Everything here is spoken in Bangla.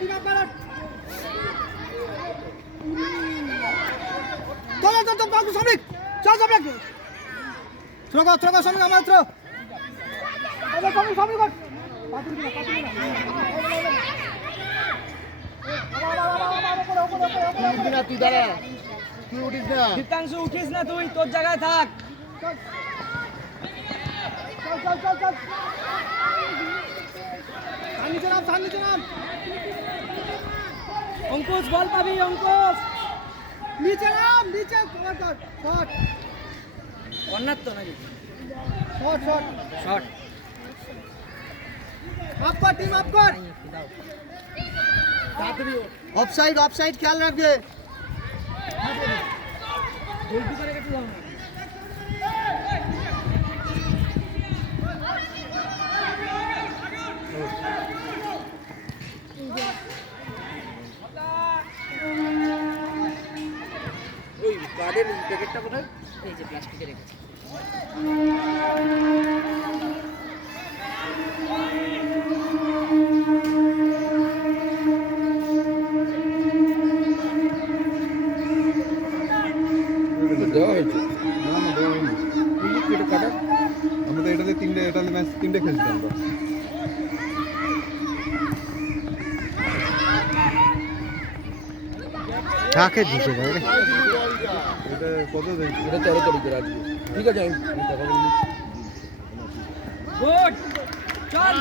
তুই দাঁড়া, তুই উঠিস না। দীপ্তাংশু উঠিস না, তুই তোর জায়গায় থাক। অঙ্কুশ বল পাবি, অঙ্কুশ নিচে নাম, নিচে কর্নার তো নাকি শট শট শট আপ কর, টিম আপ কর। অফসাইড, অফসাইড খেয়াল রাখবে। গোলটি করে গেছে যাও না। ওই কার্ডের প্যাকেটটা কোথায়? এই যে প্লাস্টিকে রেখেছে। দেওয়া হয়েছে। না না দেওয়া হয়নি। এটা কাটা আমরা তো এটাতে ম্যাচ তিনটে খেলছি আমরা। কাকে দিছে রে? এটা কত দেখছি? এটা 13 তারিখের আজকে। ঠিক আছে, আমি টাকা বলে দিচ্ছি। গুড চল।